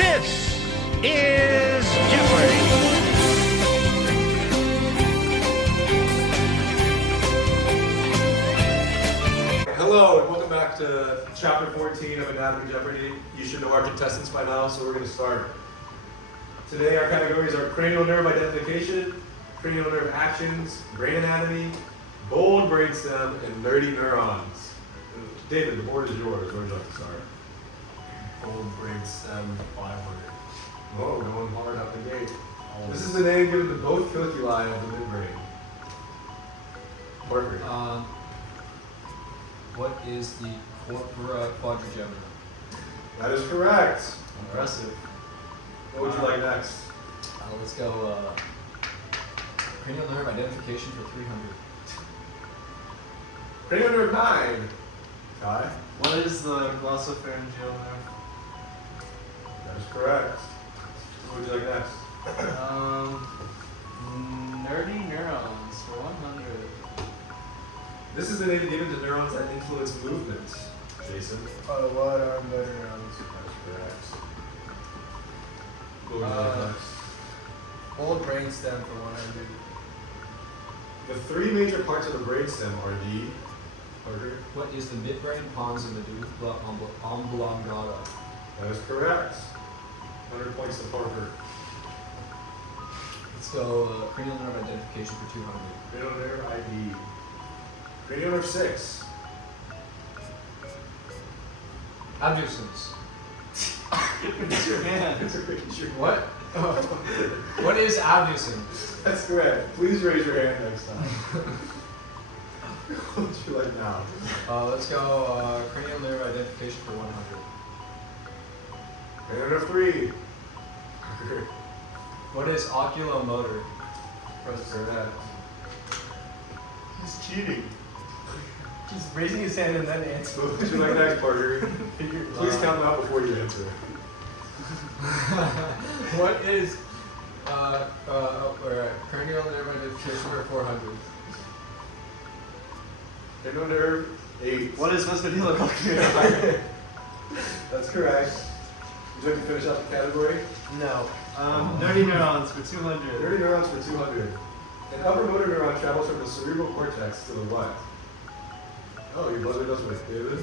This is Jeopardy! Hello, and welcome back to Chapter 14 of Anatomy Jeopardy! You should know our contestants by now, so we're going to start. Today our categories are cranial nerve identification, cranial nerve actions, brain anatomy, bold brainstem, and nerdy neurons. David, the board is yours. Where would you like to start? Bold brainstem 500. Whoa, going hard out the gate. This is the name given to both caliculi of the midbrain. Parker. What is the corpora quadrigemina? That is correct. Impressive. What would you like next? Let's go cranial nerve identification for 300. Cranial nerve 9. Kai? What is the glossopharyngeal nerve? That is correct. What would you like next? Nerdy neurons for 100. This is the name given to neurons that influence movement. Jason? What are motor neurons? That is correct. What would you like next? Bold brainstem for 100. The three major parts of the brainstem are the... Parker? What is the midbrain pons and medulla oblongata? That is correct. 100 points to Parker. Let's go cranial nerve identification for 200. Cranial nerve ID. Cranial nerve 6. Abducens. Raise your hand. What? What is abducens? That's correct. Please raise your hand next time. What would you like now? Let's go cranial nerve identification for 100. Cranial nerve 3. What is oculomotor? That's correct. He's cheating. Just raising his hand and then answering. What would you like next, Parker? Please count them out before you answer. What is cranial nerve identification for 400? Cranial nerve 8. What is vestibulocochlear? That's correct. Would you like to finish up the category? No. Nerdy neurons for 200. Nerdy neurons for 200. An upper motor neuron travels from the cerebral cortex to the what? Oh, your buzzer does work, David.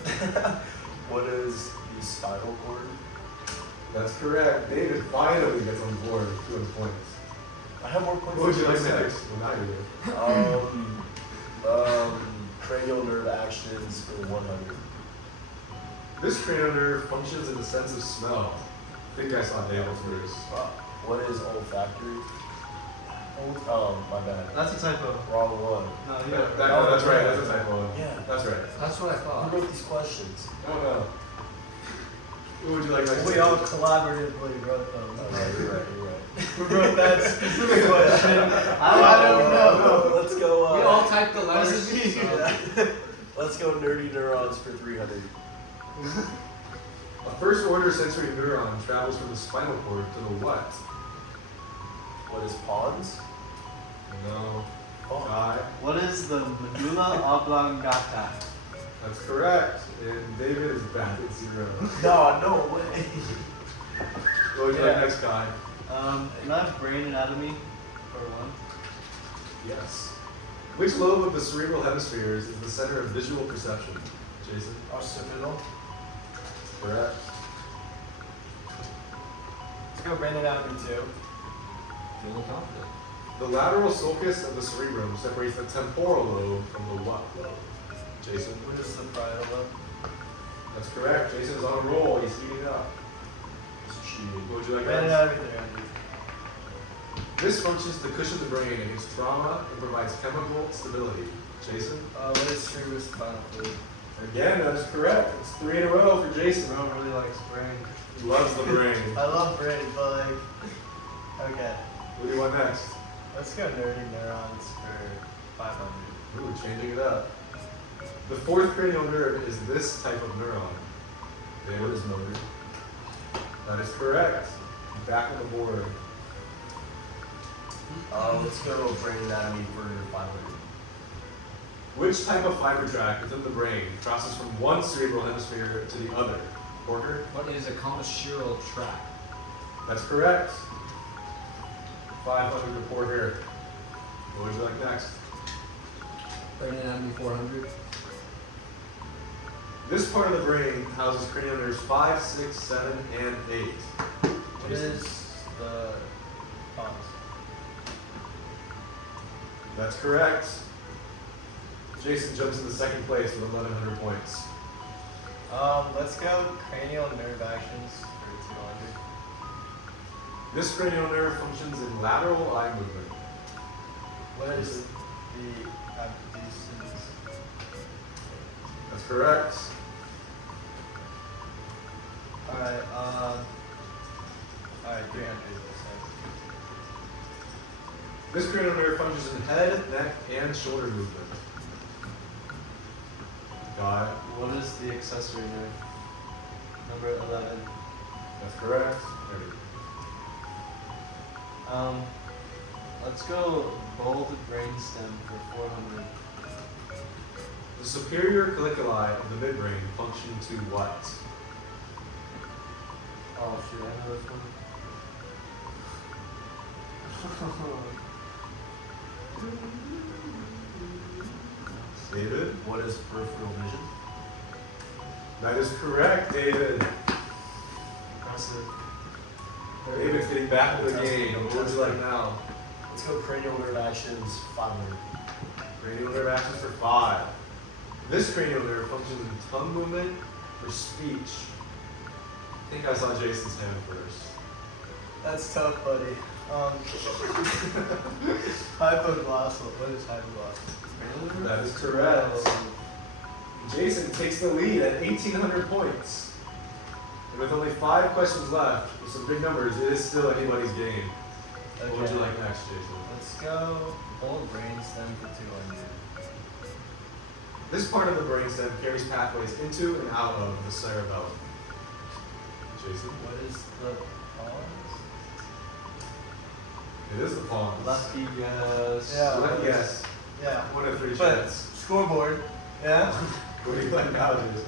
What is the spinal cord? That's correct. David finally gets on board with 200 points. I have more points. What would you than like six. next? Well, now you do. Cranial nerve actions for 100. This cranial nerve functions in the sense of smell. I think I saw David's first. What is olfactory? Oh, my bad. That's a typo. Wrong one. No, you No, got it. that's right. That's a typo. Yeah. That's right. That's what I thought. Who wrote these questions? I don't know. What would you like next? We all collaboratively wrote them. Oh, no, you're right. You're right. Who wrote that specific question? I don't know. Let's go. We all typed the letters. This is me. Let's go nerdy neurons for 300. A first order sensory neuron travels from the spinal cord to the what? What is pons? No. Oh. Guy. What is the medulla oblongata? That's correct. And David is back at 0. No way. What would you like next, Guy? Can I have brain anatomy for 1? Yes. Which lobe of the cerebral hemispheres is the center of visual perception? Jason? Occipital. Correct. Let's go brain anatomy 2. Feeling confident. The lateral sulcus of the cerebrum separates the temporal lobe from the what lobe? Jason? What is the parietal lobe? That's correct. Jason is on a roll. He's heating up. It's cheating. What would you like Brain next? anatomy 300. This functions to cushion the brain against trauma and provides chemical stability. Jason? What is cerebrospinal fluid? Again, that is correct. It's 3 in a row for Jason. Bro really likes brain. He loves the brain. I love brain, but like, okay. What do you want next? Let's go nerdy neurons for 500. Ooh, changing it up. The fourth cranial nerve is this type of neuron. What is motor? That is correct. Back on the board. Let's go brain anatomy for 500. Which type of fiber tract within the brain crosses from one cerebral hemisphere to the other? Porter? What is a commissural tract? That's correct. 500 to Porter. What would you like next? Cranial anatomy 400. This part of the brain houses cranial nerves 5, 6, 7, and 8. What is the pons? That's correct. Jason jumps into second place with 1,100 points. Let's go cranial nerve actions for 200. This cranial nerve functions in lateral eye movement. What is the abducens? That's correct. Alright, 300. This cranial nerve functions in head, neck, and shoulder movement. Got it. What is the accessory nerve? Number 11. That's correct. Let's go bold brainstem for 400. The superior colliculi of the midbrain function to what? Oh shoot, I know this one. David? What is peripheral vision? That is correct, David. Impressive. David's getting back into the game. What would you like now? Let's go cranial nerve actions 500. Cranial nerve actions for 5. This cranial nerve functions in tongue movement for speech. I think I saw Jason's hand first. That's tough, buddy. Hypoglossal. What is hypoglossal? That is correct. Jason takes the lead at 1,800 points. And with only 5 questions left, with some big numbers, it is still anybody's game. What would you like next, Jason? Let's go bold brainstem for 200. This part of the brainstem carries pathways into and out of the cerebellum. Jason? What is the pons? It is the pons. Lucky guess. Lucky guess. Yeah. 1 of 3 But chance. scoreboard. Yeah. What do you like now, Jason?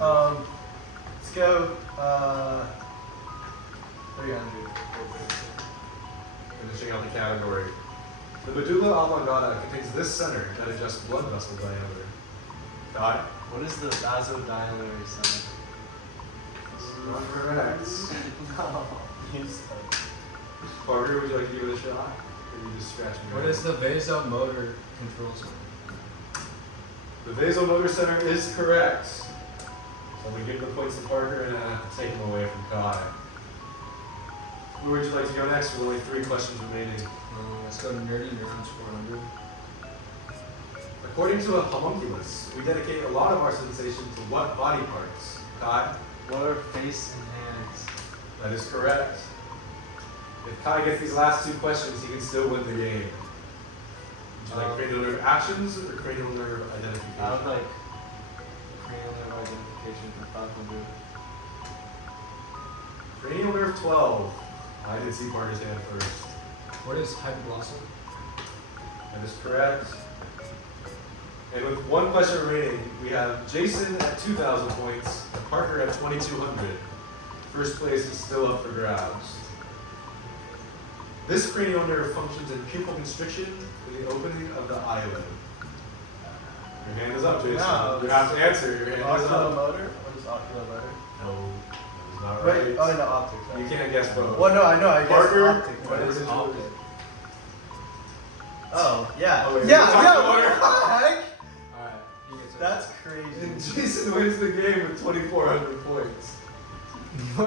Let's go 300. Finishing out the category. The medulla oblongata contains this center that adjusts blood vessel diameter. Got it? What is the vasodilatory center? Not correct. No. You suck. Parker, would you like to give it a shot? Or are you just scratching your What head? is the vasomotor control center? The vasomotor center is correct. So we give the points to Parker and take them away from Kai. Where would you like to go next with only 3 questions remaining? Let's go to nerdy neurons 400. According to a homunculus, we dedicate a lot of our sensation to what body parts? Kai? What are face and hands? That is correct. If Kai gets these last 2 questions, he can still win the game. Would you like cranial nerve actions or cranial nerve identification? I would like cranial nerve identification for 500. Cranial nerve 12. I did see Parker's hand first. What is hypoglossal? That is correct. And with 1 question remaining, we have Jason at 2,000 points and Parker at 2,200. First place is still up for grabs. This cranial nerve functions in pupil constriction with the opening of the eyelid. Your hand is up, Jason. No, You have to answer. Your hand is up. Oculomotor? What is oculomotor? No, that is not Wait, right. oh no, optic. You can't guess both. Well, no, I know, I guess Parker, optic. what is it? optic? Oh, yeah. Oh, wait, yeah, it's yeah, oculomotor. what the heck? Alright, he gets it. That's crazy. And Jason wins the game with 2,400 points.